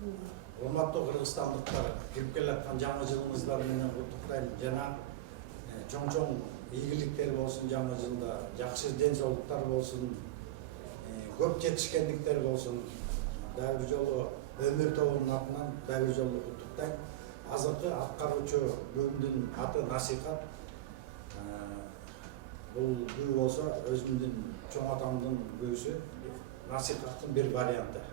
Урматтуу кыргызстандыктар, кирип келаткан жаңы жылыңыздар менен куттуктайм. Жана чоң ийгиликтер болсун жаңы жылда, жакшы ден соолуктар болсун, көп жетишкендиктер болсун. Дагы бир жолу өмүр тобунун атынан дагы бир жолу куттуктайм. Азыркы аткаруучу бүгүндүн аты Насыйкат. Бул күү болсо өзүмдүн чоң атамдын күүсү, Насыйкаттын бир варианты.